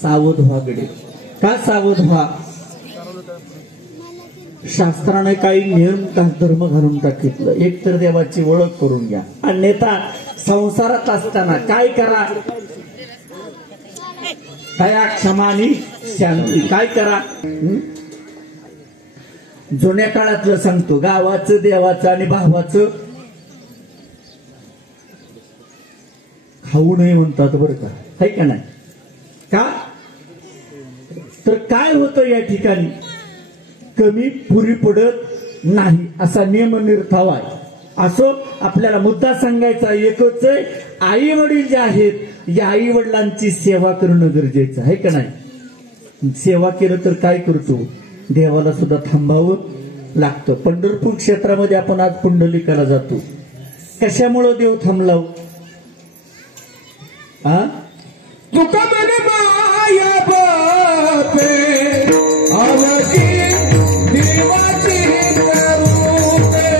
सावध व्हाकडे का सावध व्हा. शास्त्राने काही नियम काही धर्म घालून टाकितलं. एक तर देवाची ओळख करून घ्या. अन्यथा संसारात असताना काय करा, दया क्षमा आणि शांती काय करा. जुन्या काळातलं सांगतो, गावाचं देवाचं आणि भावाचं खाऊ नये म्हणतात बरं का, है का नाही. का तर काय होतं या ठिकाणी, कमी पुरी पडत नाही असा नियम निर्धाव आहे. असो आपल्याला मुद्दा सांगायचा एकच आहे, आई वडील जे आहेत या आई वडिलांची सेवा करणं गरजेचं आहे का नाही. सेवा केलं तर काय करतो, देवाला सुद्धा थांबावं लागतं. पंढरपूर क्षेत्रामध्ये आपण आज पुंडलिकाला जातो, कशामुळं देव थांबलाव. तुका म्हणे माया बापे आवडी देवाची करूपे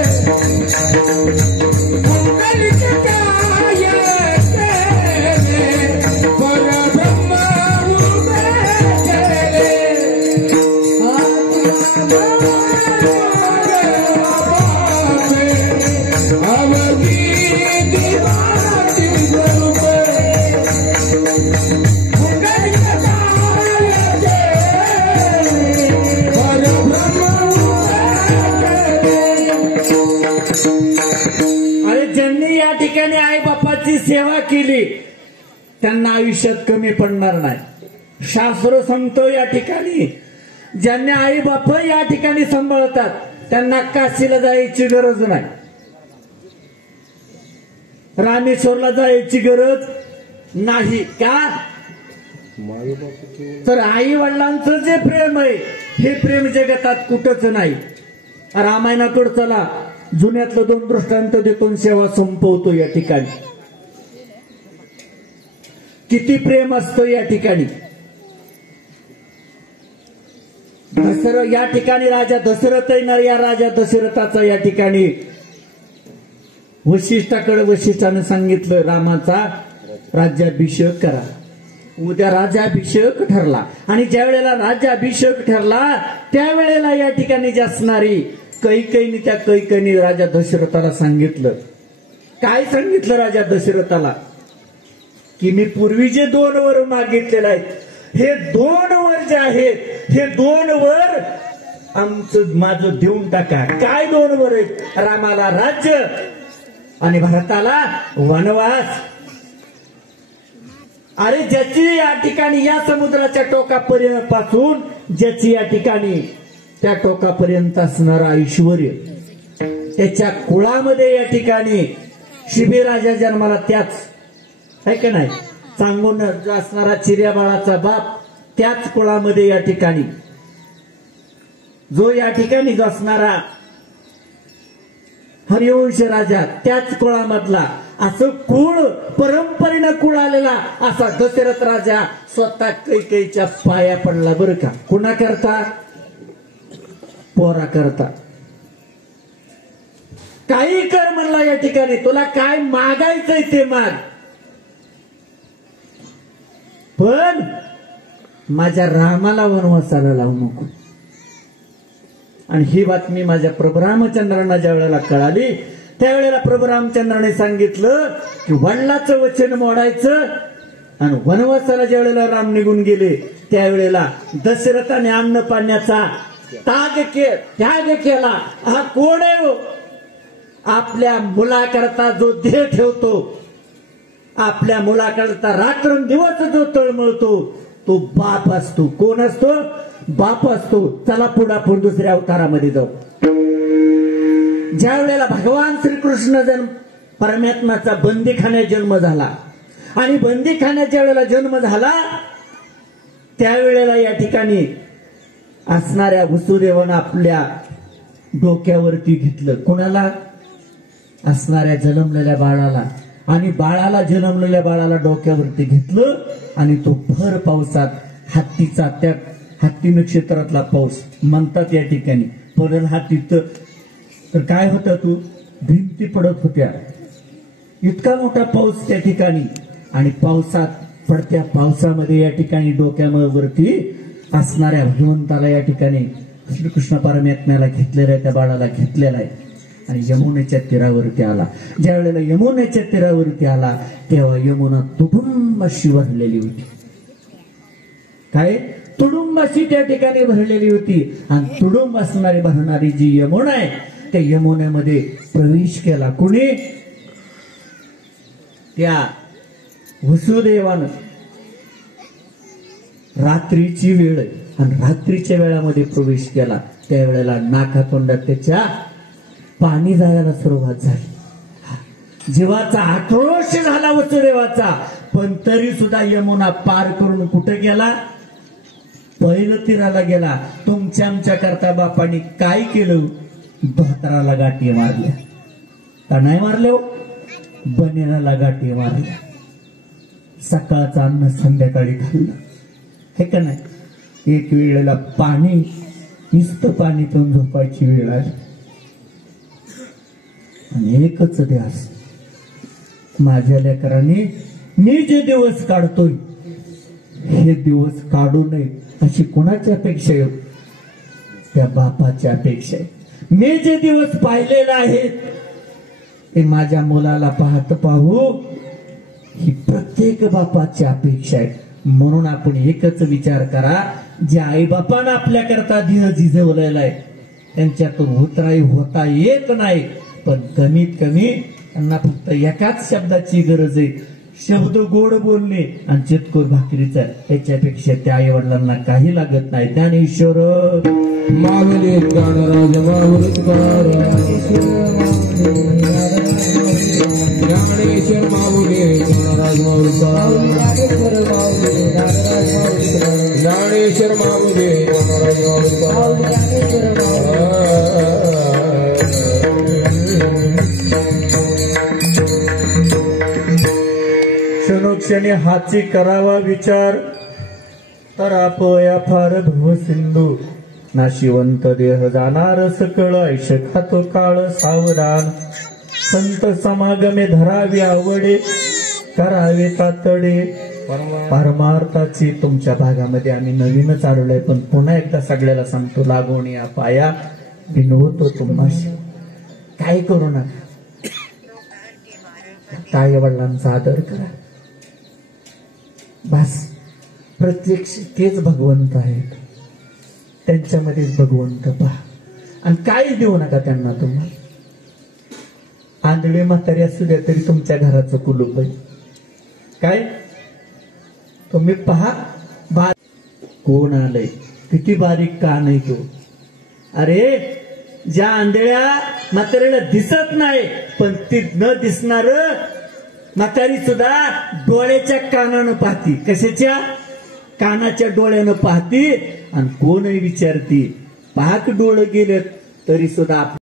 कुंडलिक काय केले परब्रह्म उभे केले. आवडी देवाची करूपे वडिलांची सेवा केली त्यांना आयुष्यात कमी पडणार नाही। शास्त्र सांगतो या ठिकाणी ज्यांनी आई बाप या ठिकाणी सांभाळतात त्यांना काशीला जायची गरज नाही, रामेश्वरला जायची गरज नाही। का तर आई वडिलांचं जे प्रेम आहे हे प्रेम जगतात कुठंच नाही। रामायणाकडे चला, जुन्यातलं 2 दृष्टांत देतो, सेवा संपवतो या ठिकाणी। किती प्रेम असतं या ठिकाणी। या ठिकाणी राजा दशरथ येणार, या राजा दशरथाचा या ठिकाणी वशिष्ठाकडे वशिष्ठाने सांगितलं रामाचा राज्याभिषेक करा। उद्या राज्याभिषेक ठरला आणि ज्या वेळेला राज्याभिषेक ठरला त्यावेळेला या ठिकाणी जी असणारी कैकेयीने त्या कैकेयीने राजा दशरथाला सांगितलं। काय सांगितलं राजा दशरथाला की मी पूर्वी जे 2 वर मागितलेले आहेत हे 2 वर जे आहेत हे 2 वर आमचं माझं देऊन टाका। काय 2 वर आहेत? रामाला राज्य आणि भरताला वनवास। अरे ज्याची या ठिकाणी या समुद्राच्या टोकापर्यंत पासून ज्याची या ठिकाणी त्या टोकापर्यंत असणारं ऐश्वर्य, त्याच्या कुळामध्ये या ठिकाणी शिबीराजा जन्माला त्याच आहे का नाही, सांगून असणारा चिऱ्या बाळाचा बाप त्याच कुळामध्ये या ठिकाणी जो या ठिकाणी जो असणारा हरिवंश राजा त्याच कुळामधला, असं कुळ परंपरेनं कुळ आलेला असा दशरथ राजा स्वतः कैकेयीच्या पाया पडला बरं का। कुणा करता? पोरा करता। काही कर म्हणला या ठिकाणी, तुला काय मागायचंय ते माग, पण माझ्या रामाला वनवासाला लावू नको। आणि ही बातमी माझ्या प्रभू रामचंद्रांना ज्या वेळेला कळाली त्यावेळेला प्रभू रामचंद्राने सांगितलं की वडिलाचं वचन मोडायचं। आणि वनवासाला ज्या वेळेला राम निघून गेले त्यावेळेला दशरथाने अन्न पाण्याचा त्याग केला। हा कोण आहे हो? आपल्या मुलाकरता जो देह ठेवतो, आपल्या मुलाकरता रात्रंदिवस जो तळमळतो तो बाप असतो। कोण असतो? बाप असतो। चला पुढापुढ दुसऱ्या अवतारामध्ये जाऊ। ज्या वेळेला भगवान श्रीकृष्ण परमात्म्याचा बंदीखान्यात जन्म झाला आणि बंदीखान्यात ज्या वेळेला जन्म झाला त्यावेळेला या ठिकाणी असणाऱ्या वसुदेवानं आपल्या डोक्यावरती घेतलं। कोणाला? असणाऱ्या जन्मलेल्या बाळाला। आणि बाळाला, जन्मलेल्या बाळाला डोक्यावरती घेतलं आणि तो भर पावसात हत्तीचा, त्या हत्ती नक्षत्रातला पाऊस म्हणतात या ठिकाणी पडल हत्तीत, तर काय होतं तू भिंती पडत होत्या, इतका मोठा पाऊस त्या ठिकाणी। आणि पावसात पडत्या पावसामध्ये या ठिकाणी डोक्यावरती असणाऱ्या भगवंताला या ठिकाणी श्रीकृष्ण परमात्म्याला घेतलेला आहे, त्या बाळाला घेतलेला आहे आणि यमुनेच्या तीरावरती आला। ज्या वेळेला यमुनेच्या तीरावरती आला तेव्हा यमुना तुडुंबाशी भरलेली होती। काय? तुडुंबाशी त्या ठिकाणी भरलेली होती। आणि तुडुंब असणारी भरणारी जी यमुना आहे त्या यमुनेमध्ये प्रवेश केला। कुणी? त्या वसुदेवानं। रात्रीची वेळ आणि रात्रीच्या वेळामध्ये प्रवेश केला त्यावेळेला नाकातोंडात त्याच्या पाणी जायला सुरुवात झाली। जीवाचा आक्रोश झाला वसुदेवाचा, पण तरी सुद्धा यमुना पार करून कुठे गेला? पहिलं तीराला गेला। तुमच्या आमच्या करता बापाने काय केलं? धोतराला गाठी मारल्या का नाही मारल्या? बनेराला गाठी मारल्या। सकाळचं अन्न संध्याकाळी खाल्लं हे का नाही? एक वेळेला पाणी, नुसतं पाणी पिऊन झोपायची वेळ आली। आणि एकच ध्यास, माझ्या लेकरांनी मी जे दिवस काढतोय हे दिवस काढू नये अशी कोणाची अपेक्षा आहे? त्या बापाची अपेक्षा आहे। मी जे दिवस पाहिलेले आहेत ते माझ्या मुलाला पाहू ही प्रत्येक बापाची अपेक्षा आहे। म्हणून आपण एकच विचार करा, ज्या आई बापानं आपल्या करता देह झिजवलेला आहे त्यांच्यातून उतराई होता येत नाही, पण कमीत कमी त्यांना फक्त एकाच शब्दाची गरज आहे, शब्द गोड बोलणे आणि चितकोर भाकरीचा. याच्यापेक्षा त्या आई वडिलांना काही लागत नाही. ज्ञानेश्वर माऊली ज्ञानराज माऊली ज्ञानेश्वर माऊली ज्ञानराज माऊली ज्ञानेश्वर माऊली क्षणोक्षणी हाची करावा विचार, तर आपया फार भव सिंधू. नाशिवंत देह जाणार सकळ, ऐश खातो काळ सावधान. संत समागमे धरावी आवडे, करावे तातडे. परमार्थाची तुमच्या भागामध्ये आम्ही नवीनच आलोय, पण पुन्हा एकदा सगळ्याला सांगतो, लागोणी पाया विनवतो तुम्हाशी. काय करू नका, आई वडिलांचा आदर करा बस. प्रत्यक्ष तेच भगवंत आहेत, त्यांच्यामध्येच भगवंत पहा. आणि काहीच देऊ नका त्यांना. तुम्हाला आंधळे म्हातारी असू द्या तरी तुमच्या घराचं कुलूप आहे. काय तुम्ही पहा, कोण आलंय, किती बारीक कान आहे तो. अरे ज्या आंधळ्या म्हातारीला दिसत नाही, पण ती न दिसणार म्हातारी सुद्धा डोळ्याच्या कानानं पाहती. कशाच्या? कानाच्या डोळ्यानं पाहती. आणि कोणही विचारती, पाहक डोळं गेलेत तरी सुद्धा